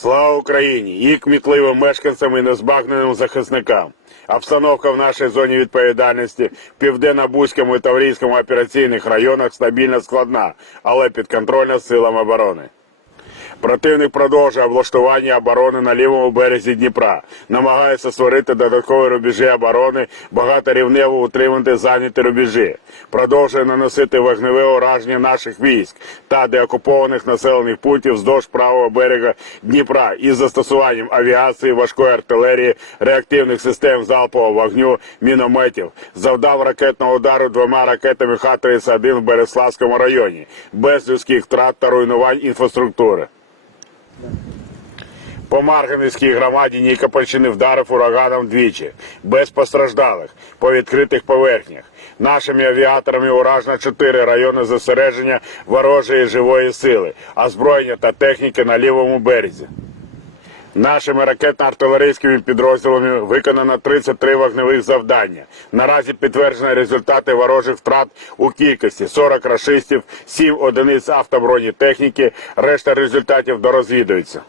Слава Україні! і кмітливим мешканцям і незбагненим захисникам. Обстановка в нашій зоні відповідальності в південно-бузькому і таврійському операційних районах стабільно складна, але підконтрольна силам оборони. Противник продовжує облаштування оборони на лівому березі Дніпра, намагається створити додаткові рубежі оборони, багаторівнево утримати зайняті рубежі, продовжує наносити вогневе ураження наших військ та деокупованих населених пунктів вздовж правого берега Дніпра із застосуванням авіації, важкої артилерії, реактивних систем залпового вогню, мінометів, завдав ракетного удару двома ракетами Х-31 в Береславському районі без людських втрат та руйнувань інфраструктури. По Марганівській громаді Нікопольщини вдарив ураганом двічі, без постраждалих по відкритих поверхнях. Нашими авіаторами уражено чотири райони зосередження ворожої живої сили, озброєння та техніки на лівому березі. Нашими ракетно-артилерійськими підрозділами виконано 33 вогневих завдання. Наразі підтверджено результати ворожих втрат у кількості 40 рашистів, 7 одиниць автобронетехніки, решта результатів дорозвідується.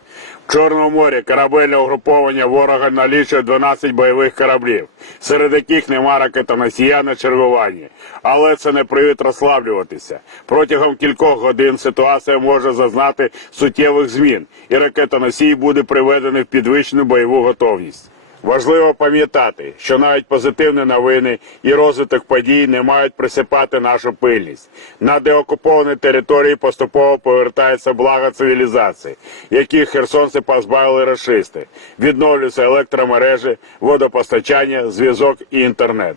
В Чорному морі корабельне угруповання ворога налічує 12 бойових кораблів, серед яких нема ракетоносія на чергуванні. Але це не привід розслаблюватися. Протягом кількох годин ситуація може зазнати суттєвих змін, і ракетоносій буде приведений введений в підвищену бойову готовність. Важливо пам'ятати, що навіть позитивні новини і розвиток подій не мають присипати нашу пильність. На деокупованій території поступово повертається благо цивілізації, яких херсонці позбавили расисти. Відновлюються електромережі, водопостачання, зв'язок і інтернет.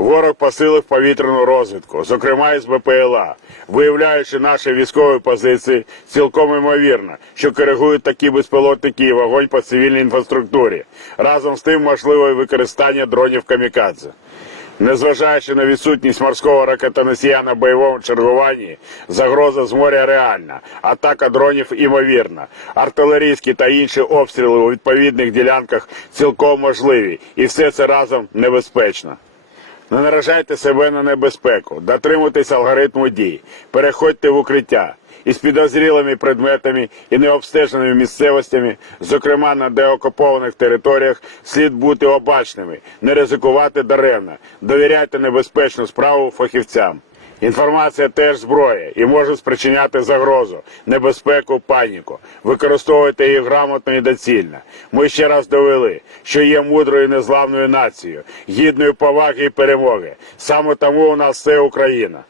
Ворог посилив повітряну розвідку, зокрема із БПЛА, виявляючи наші військові позиції, цілком імовірно, що коригують такі безпілотники і вогонь по цивільній інфраструктурі. Разом з тим можливо і використання дронів камікадзе. Незважаючи на відсутність морського ракетоносія на бойовому чергуванні, загроза з моря реальна, атака дронів імовірна, артилерійські та інші обстріли у відповідних ділянках цілком можливі, і все це разом небезпечно. Не наражайте себе на небезпеку, дотримуйтесь алгоритму дій, переходьте в укриття із підозрілими предметами і необстеженими місцевостями, зокрема на деокупованих територіях, слід бути обачними, не ризикувати даремно, довіряйте небезпечну справу фахівцям. Інформація теж зброя і може спричиняти загрозу, небезпеку, паніку. Використовуйте її грамотно і доцільно. Ми ще раз довели, що є мудрою і незламною нацією, гідною поваги і перемоги. Саме тому у нас це Україна.